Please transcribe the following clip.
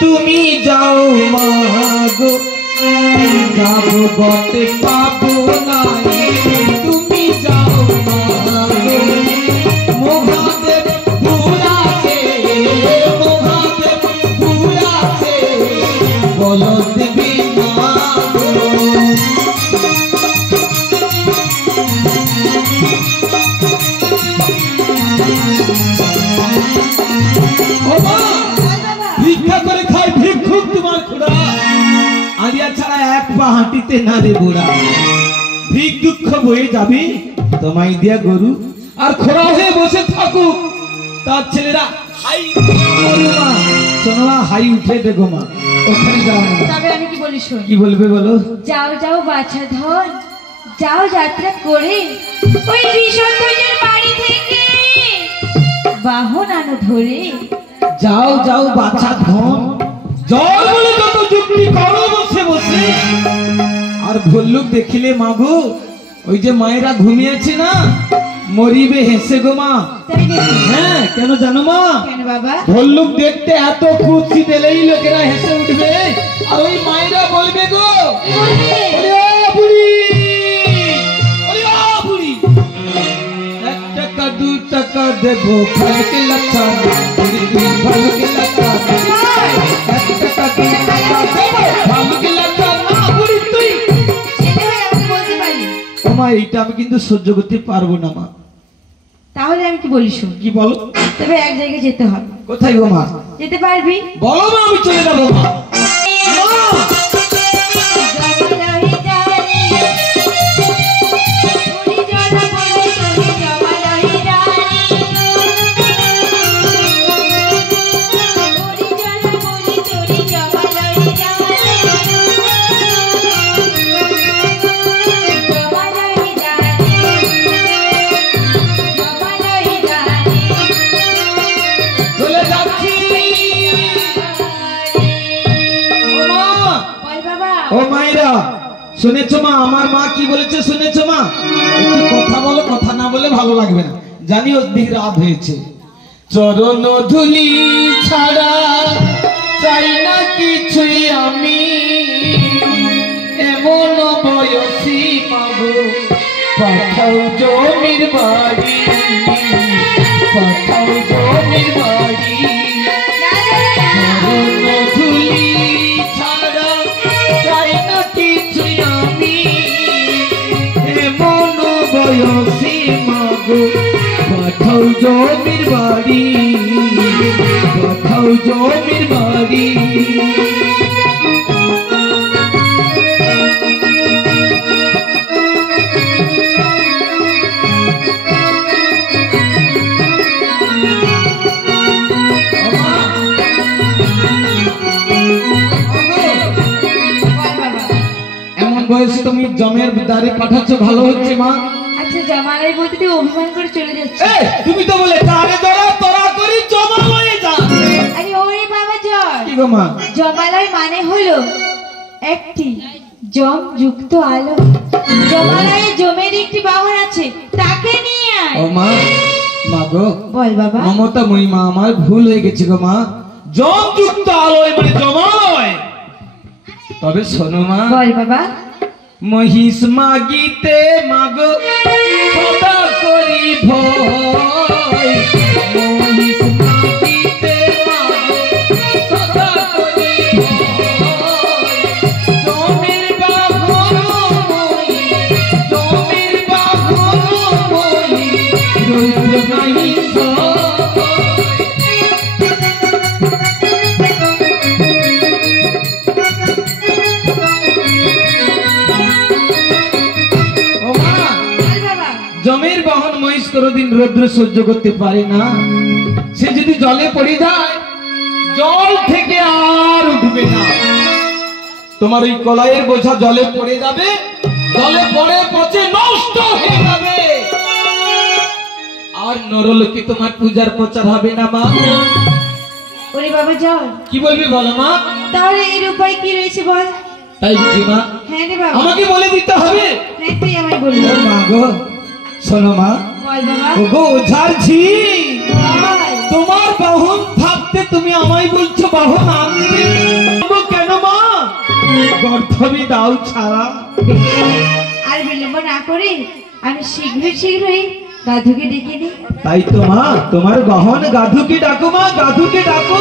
তুমি যাও মাগো যাবো বটে পাবো না তুমি যাও মাগো মহাদেব ঘুরাছে বলো দেবী মাগো ভিক্ষা করে খাই ভিক্ষুক তোমার খুড়া আলিয়া ছাড়া এক পা হাঁটিতে না রে বুড়া ভিক দুঃখ বয়ে যাবি তোমায় দিয়া গরু আর খোড়া হয়ে বসে থাকুক তার ছেলেরা হাই মা শোনো মা হাই উঠে দেখো মা ওখানে যাও না তবে আমি কি বলি শোন কি বলবে বলো যাও যাও বাছা ধন যাও যাত্রা করে ওই বিসর্জনের বাড়ি থেকে বাহন আনো ধরে যাও যাও বাছা ধন জল বলে কত যুক্তি করো বসে বসে আর ভল্লুক দেখিলে মাগো ওই যে মায়েরা ঘুমিয়েছে না মরিবে হেসে গো মা হ্যাঁ কেন জানো মা কেন বাবা ভল্লুক দেখতে এত খুশি দিলেই লোকেরা হেসে উঠবে আর ওই মায়েরা বলবে গো ওরে ও বুড়ি ওরে ও বুড়ি 1 টাকা 2 টাকা দেবো ফলকে লাচ্ছা বুড়ি তুই ফলকে লাচ্ছা 1 টাকা 2 টাকা দেবো ফলকে লাচ্ছা না বুড়ি তুই সেটা আমি বলতে পারি ও মা এইটা আমি কিন্তু সহ্য করতে পারবো না মা তাহলে আমি কি বলি শোন কি বলো তবে এক জায়গায় যেতে হবে কোথায় গো মা যেতে পারবি বলো মা আমি চলে যাবো মা ও মায়েরা শুনেছো মা আমার মা কি বলেছে শুনেছো মা একটু কথা বলো কথা না বলে ভালো লাগবে না জানি অধিক রাত হয়েছে চরণ ধুলি ছাড়া চাই না কিছুই আমি এমন বয়সী পাবো পাঠাও জমির বাড়ি পাঠাও জমির বাড়ি চরণ ধুলি ছাড়া চাই না কিছুই আমি এমন বয়সী মাগো পাঠাও জমির বাড়ি পাঠাও জমির বাড়ি বয়সে তুমি জমের দ্বারে পাঠাচ্ছ ভালো হচ্ছে মা আচ্ছা জমালাই বলতে তুই অভিমান করে চলে যাচ্ছিস তুমি তো বলে তারে ধরা তোরা করি জমালয়ে যা আরে ওরে বাবা জ্বর কি গো মা জমালয় মানে হলো একটি জম যুক্ত আলো জমালয়ে জমের একটি বাহন আছে তাকে নিয়ে আয় ও মা মা গো বল বাবা মমতা মই মা আমার ভুল হয়ে গেছে গো মা জম যুক্ত আলোয় মানে জমালয় তবে শোনো মা বল বাবা মহিষ মাগিতে মাগো সদা করি ভয় মহিষ মাগিতে মাগো সদা করি ভয় জমির বাহন মই রৌদ্র নাহি জমির বাহন মহিষ কোনদিন রৌদ্র সহ্য করতে পারে না সে যদি জলে পড়ে যায় জল থেকে আর উঠবে না তোমার ওই কলাইয়ের বোঝা জলে পড়ে যাবে জলে পড়ে পচে নষ্ট হয়ে যাবে আর নরলোকে তোমার পূজার প্রচার হবে না মা ওরে বাবা জল কি বলবি বলো মা তাহলে এর উপায় কি রয়েছে বল তাই বুঝি মা হ্যাঁ রে বাবা আমাকে বলে দিতে হবে হ্যাঁ তুই আমায় বলবি মা গো শোনো মা বল বাবা ওগো ওঝার ঝি বল তোমার বাহন থাকতে তুমি আমায় বলছো বাহন আনতে গর্ধবি দাও ছাড়া। আর বিলম্ব না করে আমি শীঘ্রই গাধুকে ডেকে নিই। তাই তো মা, তোমার গহন গাধুকে ডাকো মা, গাধুকে ডাকো।